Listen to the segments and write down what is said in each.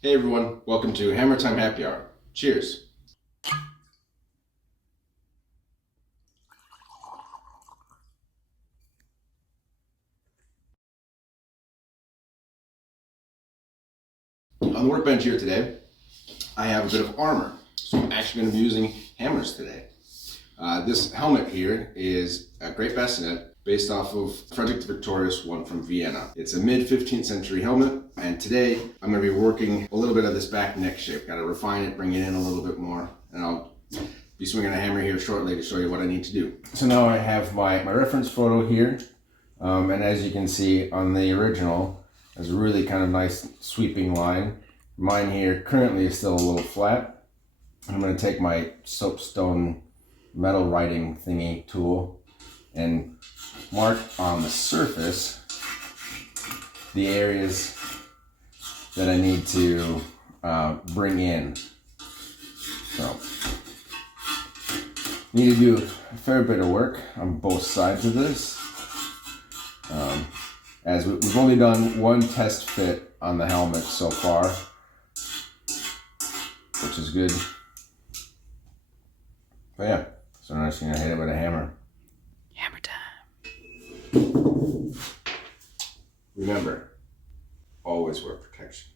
Hey everyone, welcome to Hammer Time Happy Hour. Cheers. On the workbench here today, I have a bit of armor. So I'm actually going to be using hammers today. This helmet here is a great bascinet based off of Frederick the Victorious one from Vienna. It's a mid-15th century helmet, and today I'm going to be working a little bit of this back neck shape. Got to refine it, bring it in a little bit more, and I'll be swinging a hammer here shortly to show you what I need to do. So now I have my reference photo here, and as you can see on the original, there's a really kind of nice sweeping line. Mine here currently is still a little flat. I'm going to take my soapstone metal writing thingy tool and mark on the surface the areas that I need to bring in. So, need to do a fair bit of work on both sides of this. As we've only done one test fit on the helmet so far, which is good. But yeah, so I'm just gonna hit it with a hammer. Hammer time. Remember, always wear protection.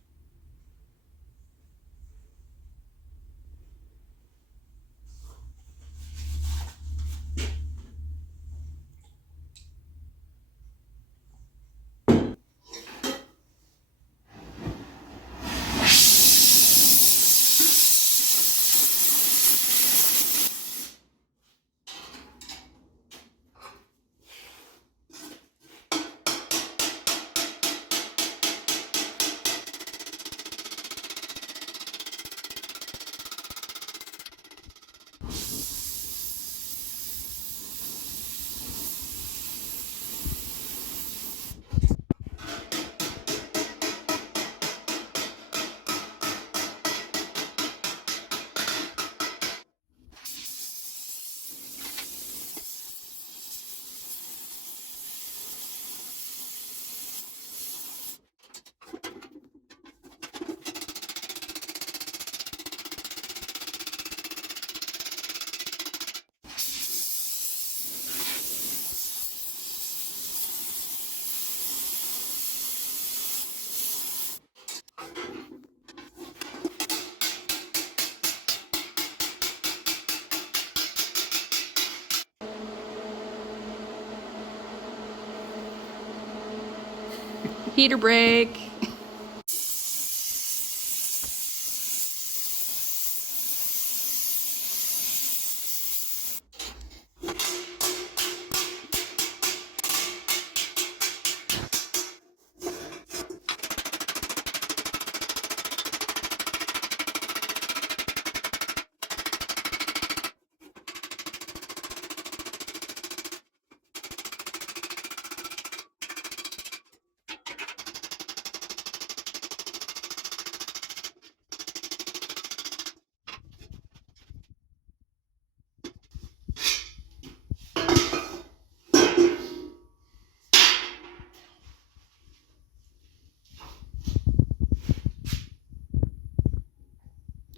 Heater break.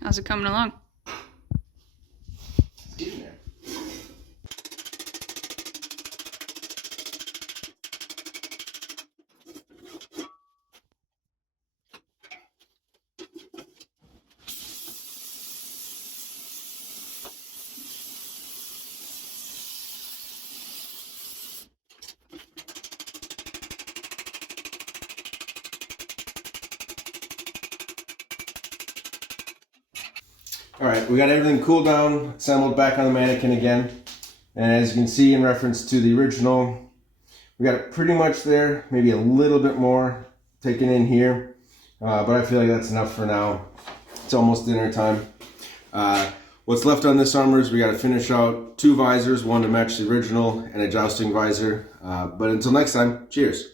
How's it coming along? Getting there. All right, we got everything cooled down, assembled back on the mannequin again. And as you can see in reference to the original, we got it pretty much there, maybe a little bit more taken in here. But I feel like that's enough for now. It's almost dinner time. What's left on this armor is we got to finish out two visors, one to match the original and a jousting visor. But until next time, cheers.